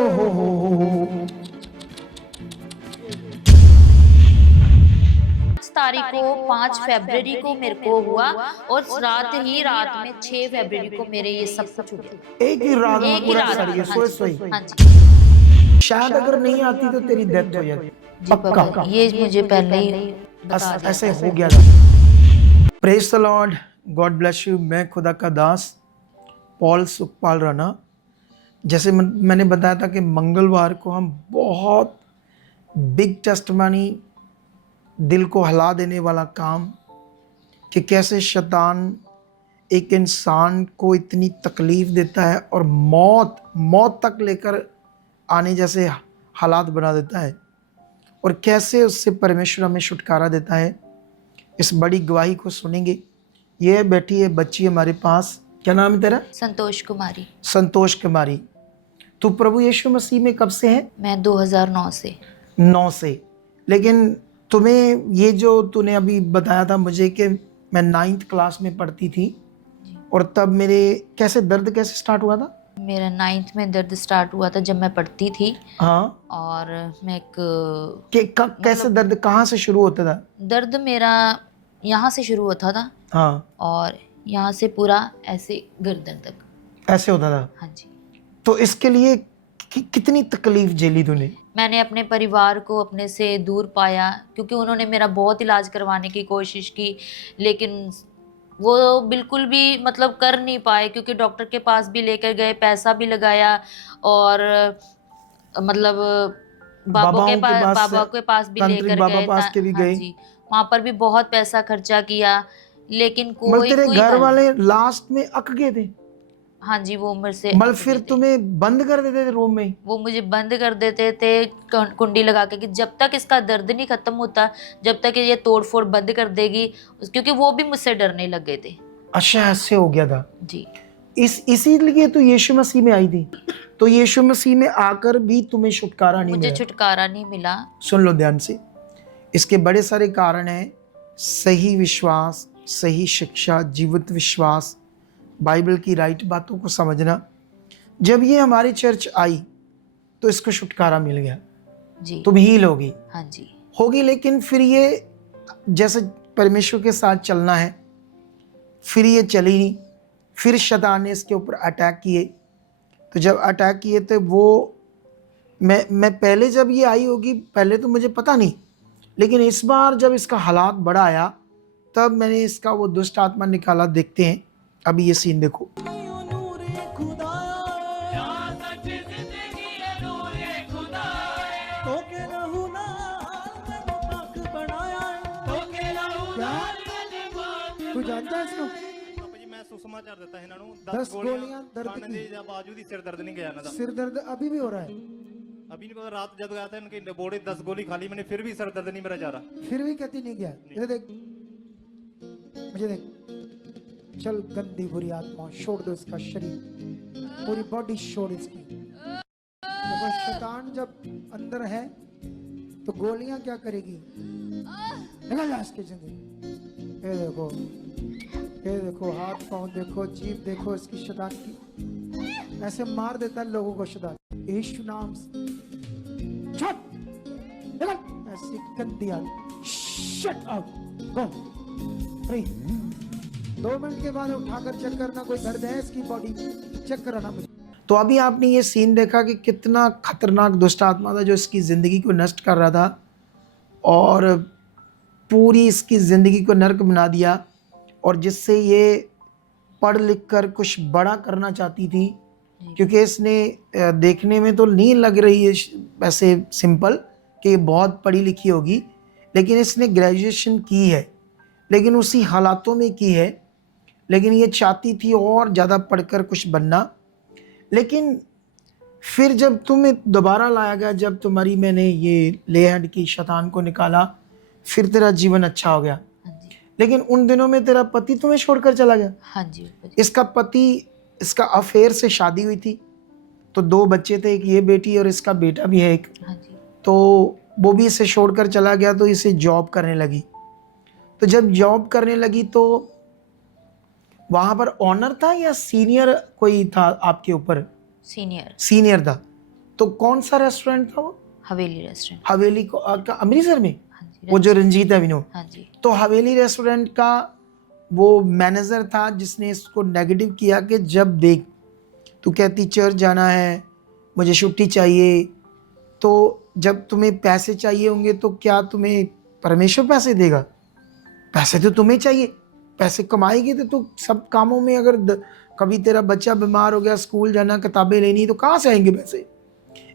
हो। तारीख को 5 फरवरी को मेरे को हुआ और रात में 6 फरवरी को मेरे ये सब कुछ हो गया। एक ही रात में एक ही पूरा रात सड़ में। गया, हाँ सोए जी, सोई। हाँ जी। शायद अगर नहीं आती तो तेरी डेथ हो जाती। जी पक्का बाबा, ये मुझे पहले ही बता दिया ऐसे था। हो गया था। Praise the Lord, God bless you. मैं खुदा का दास पॉल सुखपाल राणा। जैसे मैंने बताया था कि मंगलवार को हम बहुत बिग टेस्टमनी, दिल को हिला देने वाला काम, कि कैसे शैतान एक इंसान को इतनी तकलीफ देता है और मौत तक लेकर आने जैसे हालात बना देता है, और कैसे उससे परमेश्वर हमें छुटकारा देता है। इस बड़ी गवाही को सुनेंगे। ये बैठी है बच्ची हमारे पास, क्या नाम है तेरा? संतोष कुमारी। संतोष कुमारी। तू प्रभु यीशु मसीह में कब से है? मैं 2009 से। 9 से। लेकिन तुम्हें ये जो तूने अभी बताया था मुझे कि मैं 9th क्लास में पढ़ती थी, और तब मेरे कैसे दर्द कैसे स्टार्ट हुआ था? मेरा 9th में दर्द स्टार्ट हुआ था जब मैं पढ़ती थी। हाँ। और मैं एक कैसे दर्द कहाँ से शुरू होता था? दर्द मेरा यहाँ से शुरू होता था। हाँ। और यहाँ से पूरा ऐसे गर्दन तक ऐसे होता था। हाँ जी। तो इसके लिए कितनी तकलीफ झेली तूने? मैंने अपने परिवार को अपने से दूर पाया, क्योंकि उन्होंने मेरा बहुत इलाज करवाने की कोशिश की, लेकिन वो बिल्कुल भी मतलब कर नहीं पाए, क्योंकि डॉक्टर के पास भी लेकर गए, पैसा भी लगाया, और मतलब बाबा के पास भी लेकर बाबा गए। पास के भी हाँ गए। जी, वहाँ पर भी बहुत पैसा खर्चा किया, लेकिन मतलब कोई तेरे कोई घर हल। वाले लास्ट में अक गए थे? हाँ जी, वो उम्र से मतलब अक फिर गए थे। तुम्हें बंद कर देते थे रूम में? वो मुझे बंद कर देते थे कुंडी लगा के, कि जब तक इसका दर्द नहीं खत्म होता, जब तक ये तोड़ फोड़ बंद कर देगी, क्योंकि वो भी मुझसे डरने लग गए थे। अच्छा, ऐसे हो गया था। जी। इसीलिए तो यीशु मसीह में आई थी। तो यीशु मसीह में आकर भी तुम्हें छुटकारा नहीं मुझे मिला? छुटकारा नहीं मिला। सुन लो ध्यान से। इसके बड़े सारे कारण हैं। सही विश्वास, सही शिक्षा, जीवित विश्वास, बाइबल की राइट बातों को समझना। जब ये हमारी चर्च आई तो इसको छुटकारा मिल गया। जी। तुम हील होगी। हाँ जी। होगी, लेकिन फिर ये जैसे परमेश्वर के साथ चलना है, फिर ये चली नहीं। फिर शैतान ने इसके ऊपर अटैक किए। तो जब अटैक किए तो वो मैं पहले जब ये आई होगी, पहले तो मुझे पता नहीं, लेकिन इस बार जब इसका हालात बड़ा आया तब मैंने इसका वो दुष्ट आत्मा निकाला। देखते हैं, अभी ये सीन देखो। तू जानता है इसको? मैं सुसमाचार देता है इन्हों 10 गोलियां दर्द खाने की। दे या बाजू दी सिर दर्द नहीं गया ना। सिर दर्द अभी भी हो रहा है? अभी नहीं पता, रात जब गया था इनके बोड़े 10 गोली खा ली मैंने, फिर भी सर दर्द नहीं मेरा जा रहा। फिर भी कहती नहीं गया। ये देख, मुझे देख। चल गंदी बुरी आत्मा, छोड़ दो इसका शरीर, पूरी बॉडी छोड़ इसकी। देखो शैतान जब अंदर है तो गोलियां क्या करेगी? निकल जा इसकी जिंदगी। ये देखो, ये देखो, हाथ पांव देखो, जीभ देखो इसकी शैतान की। ऐसे मार देता है लोगों को शैतान। यीशु नाम से छट, निकल ऐसी गंदी आत्मा। शट अप, गो फ्री। 2 मिनट के बाद उठाकर चेक करना कोई दर्द है इसकी बॉडी, चेक कराना मुझे। तो अभी आपने ये सीन देखा कि कितना खतरनाक दुष्ट आत्मा था जो इसकी ज़िंदगी को नष्ट कर रहा था, और पूरी इसकी ज़िंदगी को नर्क बना दिया, और जिससे ये पढ़ लिख कर कुछ बड़ा करना चाहती थी। क्योंकि इसने देखने में तो नहीं लग रही है वैसे सिंपल कि ये बहुत पढ़ी लिखी होगी, लेकिन इसने ग्रेजुएशन की है, लेकिन उसी हालातों में की है। लेकिन ये चाहती थी और ज़्यादा पढ़कर कुछ बनना। लेकिन फिर जब तुम्हें दोबारा लाया गया, जब तुम्हारी मैंने ये ले हैंड की शैतान को निकाला, फिर तेरा जीवन अच्छा हो गया। हाँ जी। लेकिन उन दिनों में तेरा पति तुम्हें छोड़कर चला गया। हाँ जी। इसका पति, इसका अफेयर से शादी हुई थी, तो 2 बच्चे थे, एक ये बेटी और इसका बेटा भी है एक। हाँ जी। तो वो भी इसे छोड़कर चला गया, तो इसे जॉब करने लगी। तो जब जॉब करने लगी तो वहाँ पर ऑनर था या सीनियर कोई था आपके ऊपर? सीनियर। सीनियर था। तो कौन सा रेस्टोरेंट था वो? हवेली रेस्टोरेंट। हवेली को अमृतसर में, हाँ जी। वो जो रंजीत एवेन्यू। हाँ जी। तो हवेली रेस्टोरेंट का वो मैनेजर था जिसने इसको नेगेटिव किया कि जब देख तू कहती चर्च जाना है, मुझे छुट्टी चाहिए, तो जब तुम्हें पैसे चाहिए होंगे तो क्या तुम्हें परमेश्वर पैसे देगा? पैसे तो तुम्हें चाहिए, पैसे कमाएगी तो तू सब कामों में, अगर कभी तेरा बच्चा बीमार हो गया, स्कूल जाना, किताबें लेनी, तो कहाँ से आएंगे पैसे?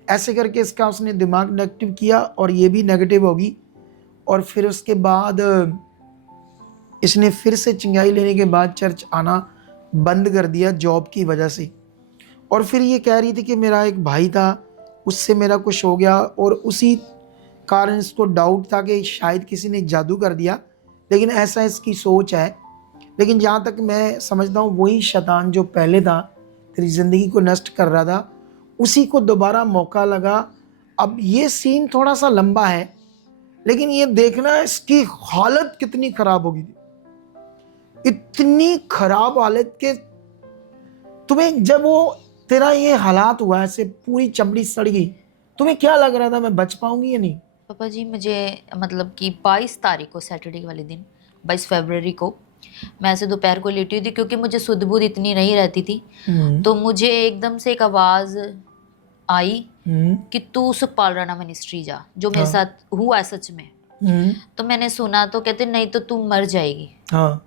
ऐसे करके इसका उसने दिमाग नेगेटिव किया और ये भी नेगेटिव होगी। और फिर उसके बाद इसने फिर से चिंगाई लेने के बाद चर्च आना बंद कर दिया जॉब की वजह से। और फिर ये कह रही थी कि मेरा एक भाई था, उससे मेरा कुछ हो गया, और उसी कारण इसको डाउट था कि शायद किसी ने जादू कर दिया, लेकिन ऐसा इसकी सोच है। लेकिन जहाँ तक मैं समझता हूँ वही शैतान जो पहले था तेरी ज़िंदगी को नष्ट कर रहा था, उसी को दोबारा मौका लगा। अब ये सीन थोड़ा सा लंबा है, लेकिन ये देखना इसकी हालत कितनी ख़राब होगी, इतनी ख़राब हालत के तुम्हें, जब वो तेरा ये हालात हुआ, ऐसे पूरी चमड़ी सड़ गई, तुम्हें क्या लग रहा था मैं बच पाऊंगी या नहीं? पापा जी मुझे मतलब कि 22 तारीख को, सैटरडे वाले दिन 22 फरवरी को मैं ऐसे दोपहर को लेटी हुई थी, क्योंकि मुझे सुध बुध इतनी नहीं रहती थी। तो मुझे एकदम से एक आवाज़ आई कि तू सुखपाल राणा मिनिस्ट्री जा, जो मेरे साथ हुआ है सच में। तो मैंने सुना तो कहते नहीं तो तू मर जाएगी,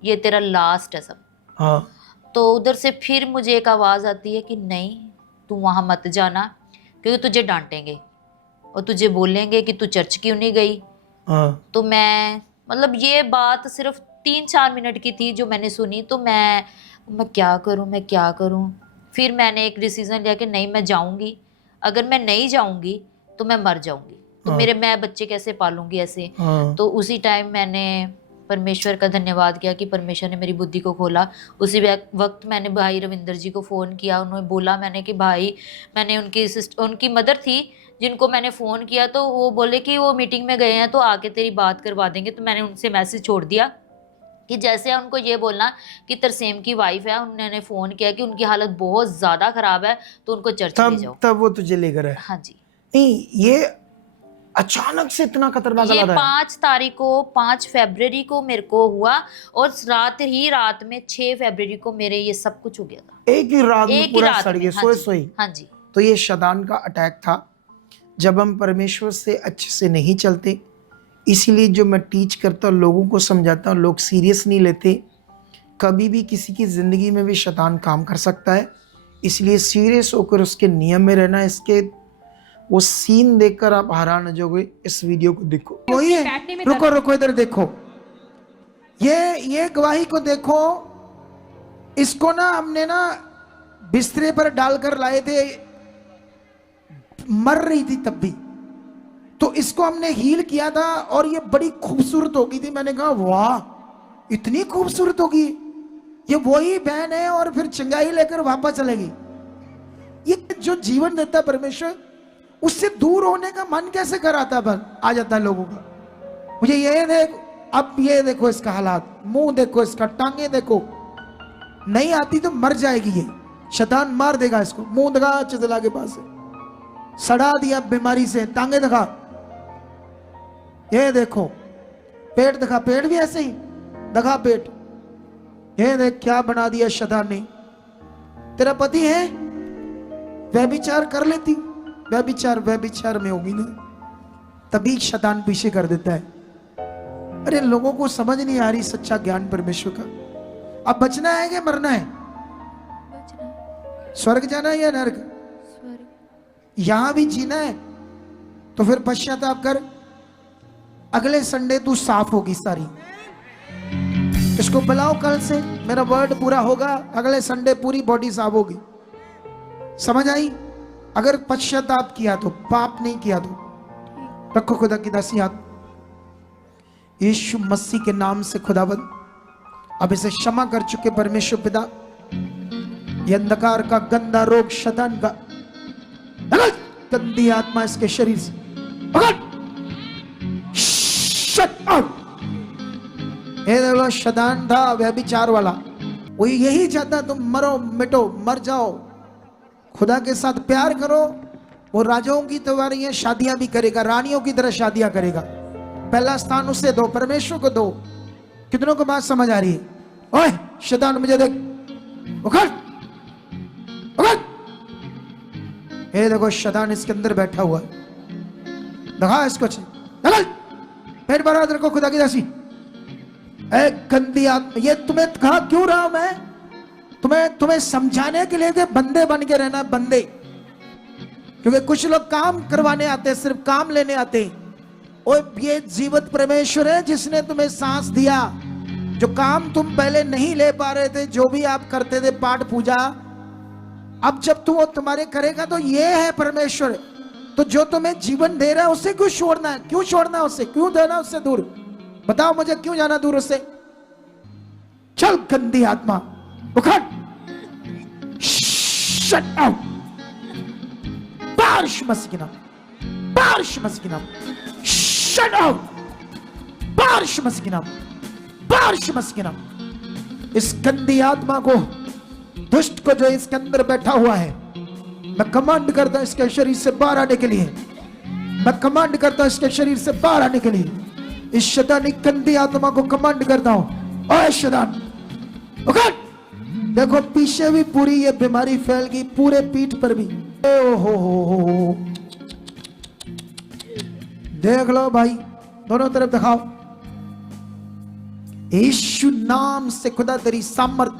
ये तेरा लास्ट है सब। तो उधर से फिर मुझे एक आवाज़ आती है कि नहीं तू वहाँ मत जाना, क्योंकि तुझे डांटेंगे और तुझे बोलेंगे कि तू चर्च क्यों नहीं गई। तो मैं मतलब ये बात सिर्फ 3-4 मिनट की थी जो मैंने सुनी, तो मैं क्या करूं। फिर मैंने एक डिसीजन लिया कि नहीं मैं जाऊंगी, अगर मैं नहीं जाऊंगी तो मैं मर जाऊंगी, तो मैं बच्चे कैसे पालूंगी ऐसे। तो उसी टाइम मैंने परमेश्वर का धन्यवाद किया कि परमेश्वर ने मेरी बुद्धि को खोला। उसी वक्त मैंने भाई रविंदर जी को फ़ोन किया, उन्होंने बोला मैंने कि भाई, मैंने उनकी मदर थी जिनको मैंने फ़ोन किया, तो वो बोले कि वो मीटिंग में गए हैं तो आके तेरी बात करवा देंगे। तो मैंने उनसे मैसेज छोड़ दिया कि जैसे उनको ये बोलना कि तरसेम की वाइफ है, उन्होंने फ़ोन किया कि उनकी हालत बहुत ज़्यादा ख़राब है तो उनको चर्च ले जाओ। तब वो तुझे लेकर है? हाँ जी। नहीं, ये अचानक से इतना खतरनाक ये हालात है। 5 फरवरी को मेरे को हुआ, और रात में 6 फरवरी को मेरे ये सब कुछ हो गया था। एक ही रात में पूरा सड़ गया, हाँ सोई। हाँ जी। तो ये शैतान का अटैक था जब हम परमेश्वर से अच्छे से नहीं चलते। इसीलिए जो मैं टीच करता हूँ, लोगों को समझाता हूँ, लोग सीरियस नहीं लेते। कभी भी किसी की ज़िंदगी में भी शैतान काम कर सकता है, इसलिए सीरियस होकर उसके नियम में रहना। इसके वो सीन देखकर आप हैरान हो जाओगे। इस वीडियो को देखो। वही है, रुको इधर देखो, ये गवाही को देखो। इसको ना हमने ना बिस्तरे पर डालकर लाए थे, मर रही थी तब भी, तो इसको हमने हील किया था और ये बड़ी खूबसूरत हो गई थी। मैंने कहा वाह इतनी खूबसूरत होगी, ये वही बहन है, और फिर चंगाई लेकर वापस चलेगी। ये जो जीवन देता परमेश्वर, उससे दूर होने का मन कैसे कराता आ जाता है लोगों का। मुझे ये देखो, अब ये देखो इसका हालात, मुंह देखो इसका, टांगे देखो, नहीं आती तो मर जाएगी ये, शैतान मार देगा इसको। मुंह दिखा चिजला के पास से, सड़ा दिया बीमारी से। टांगे दिखा, ये देखो पेट दिखा, पेट भी ऐसे ही दिखा पेट। ये देख क्या बना दिया शैतान ने। तेरा पति है, व्यभिचार कर लेती, व्यभिचार में होगी ना, तभी शैतान पीछे कर देता है। अरे लोगों को समझ नहीं आ रही सच्चा ज्ञान परमेश्वर का। अब बचना है कि मरना है? स्वर्ग जाना है या नरक? यहां भी जीना है तो फिर पश्चाताप कर। अगले संडे तू साफ होगी सारी। इसको बुलाओ कल से, मेरा वर्ड पूरा होगा, अगले संडे पूरी बॉडी साफ होगी। समझ आई? अगर पश्चाताप किया तो, पाप नहीं किया तो। रखो खुदा की दासी हाथ। यीशु मसीह के नाम से खुदावंद अब इसे क्षमा कर चुके परमेश्वर पिता, ये अंधकार का गंदा रोग, शैतान का गंदी आत्मा इसके शरीर से शैतान था व्यभिचार वाला, वो यही चाहता तुम मरो मिटो, मर जाओ। खुदा के साथ प्यार करो, वो राजाओं की तरह शादियां भी करेगा, रानियों की तरह शादियां करेगा। पहला स्थान उसे दो, परमेश्वर को दो। कितनों को बात समझ आ रही है? ओए शैतान मुझे देख, उखड़ उखड़। ये देखो शैतान इसके अंदर बैठा हुआ है, दिखा इसको, निकल पेट भरा तेरे को खुदा की दासी। ए गंदी आत्मा, ये तुम्हें कहा क्यों रहा मैं? तुम्हें समझाने के लिए कि बंदे बन के रहना, बंदे। क्योंकि कुछ लोग काम करवाने आते हैं, सिर्फ काम लेने आते हैं। और ये जीवित परमेश्वर है जिसने तुम्हें सांस दिया। जो काम तुम पहले नहीं ले पा रहे थे, जो भी आप करते थे पाठ पूजा, अब जब तू वो तुम्हारे करेगा तो ये है परमेश्वर। तो जो तुम्हें जीवन दे रहा है उसे क्यों छोड़ना है? क्यों छोड़ना है उसे? क्यों देना उससे दूर? बताओ मुझे, क्यों जाना दूर उससे? चल गंदी आत्मा उखड़, शट आउट, बारिश मसीह के नाम, बारिश मसीह के नाम, शट आउट, बारिश मसीह के नाम, बारिश मसीह के नाम। इस गंदी आत्मा को, दुष्ट को जो इसके अंदर बैठा हुआ है, मैं कमांड करता हूं इसके शरीर से बाहर आने के लिए। मैं कमांड करता हूं इसके शरीर से बाहर आने के लिए। इस शैतानी गंदी आत्मा को कमांड करता हूं, ओए शैतान उखड़। देखो पीछे भी पूरी ये बीमारी फैल गई, पूरे पीठ पर भी। ओ हो। देख लो भाई, दोनों तरफ दिखाओ। यीशु नाम से खुदा तेरी सामर्थ,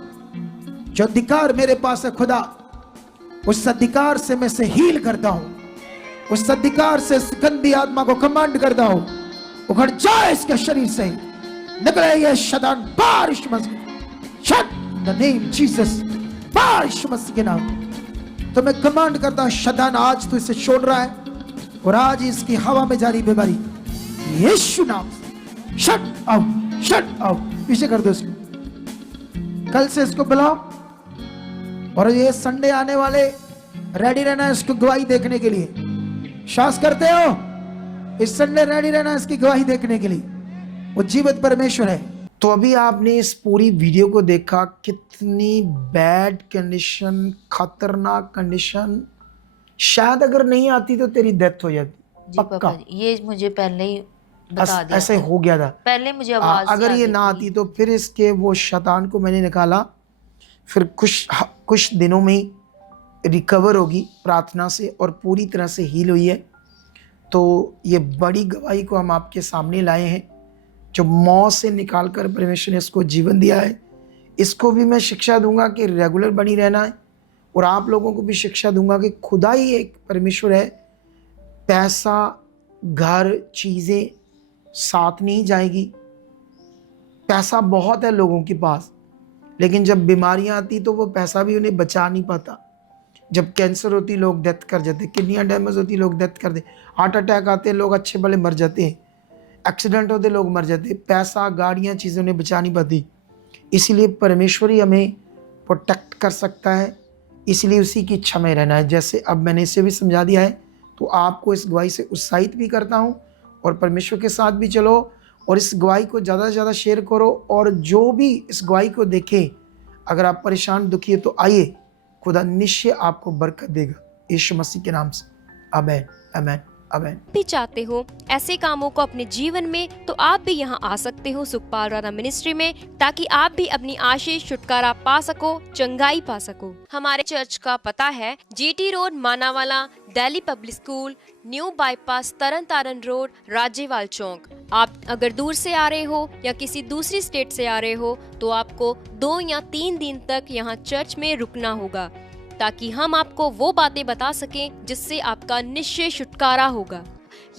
जो अधिकार मेरे पास है खुदा, उस अधिकार से मैं से हील करता हूं। उस अधिकार से इस गंदी आत्मा को कमांड करता हूं, उखड़ जाए इसके शरीर से, निकले ये शैतान, बारिश मसीह, शट द नेम जीसस, बारिश मसीह के नाम। तो मैं कमांड करता हूं शैतान, आज तो इसे छोड़ रहा है और आज इसकी हवा में जारी बीमारी यीशु नाम से शट आउट, शट आउट। पीछे कर दो इसको। कल से इसको बुलाओ और ये संडे आने वाले रेडी रहना इसको गवाही देखने के लिए। श्वास करते हो? इस संडे रेडी रहना इसकी गवाही देखने के लिए। वो जीवित परमेश्वर है। तो अभी आपने इस पूरी वीडियो को देखा, कितनी बैड कंडीशन, खतरनाक कंडीशन। शायद अगर नहीं आती तो तेरी डेथ हो जाती, जी पक्का। पापा जी, ये मुझे पहले ही बता दिया ऐसे था। हो गया था। पहले मुझे आवाज अगर ही ये आ ना गई आती थी। तो फिर इसके वो शैतान को मैंने निकाला, फिर कुछ दिनों में ही रिकवर होगी प्रार्थना से और पूरी तरह से हील हुई है। तो ये बड़ी गवाही को हम आपके सामने लाए हैं, जो मौत से निकालकर परमेश्वर ने इसको जीवन दिया है। इसको भी मैं शिक्षा दूंगा कि रेगुलर बनी रहना है, और आप लोगों को भी शिक्षा दूंगा कि खुदा ही एक परमेश्वर है। पैसा, घर, चीज़ें साथ नहीं जाएगी। पैसा बहुत है लोगों के पास, लेकिन जब बीमारियां आती तो वो पैसा भी उन्हें बचा नहीं पाता। जब कैंसर होती लोग डेथ कर जाते, किडनियां डैमेज होती लोग डेथ कर दे, हार्ट अटैक आते लोग अच्छे भले मर जाते हैं, एक्सीडेंट होते लोग मर जाते हैं। पैसा, गाड़ियां, चीज़ें उन्हें बचा नहीं पाती। इसीलिए परमेश्वर ही हमें प्रोटेक्ट कर सकता है, इसलिए उसी की इच्छा में रहना है। जैसे अब मैंने इसे भी समझा दिया है, तो आपको इस गवाही से उत्साहित भी करता हूँ, और परमेश्वर के साथ भी चलो और इस गवाही को ज़्यादा से ज़्यादा शेयर करो। और जो भी इस गवाही को देखे, अगर आप परेशान दुखी है तो आइए, खुदा निश्चय आपको बरकत देगा यीशु मसीह के नाम से। आमीन, आमीन, आमीन। भी चाहते हो ऐसे कामों को अपने जीवन में, तो आप भी यहाँ आ सकते हो सुखपाल राणा मिनिस्ट्री में, ताकि आप भी अपनी आशीष, छुटकारा पा सको, चंगाई पा सको। हमारे चर्च का पता है GT road, Manawala, Delhi public school, new bypass, Tarn Taran road, Rajewal Chowk. आप अगर दूर से आ रहे हो या किसी दूसरी स्टेट से आ रहे हो, तो आपको 2 या 3 दिन तक यहाँ चर्च में रुकना होगा, ताकि हम आपको वो बातें बता सकें जिससे आपका निश्चय छुटकारा होगा।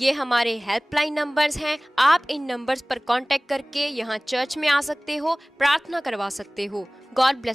ये हमारे हेल्पलाइन नंबर्स हैं। आप इन नंबर्स पर कांटेक्ट करके यहाँ चर्च में आ सकते हो, प्रार्थना करवा सकते हो। God bless.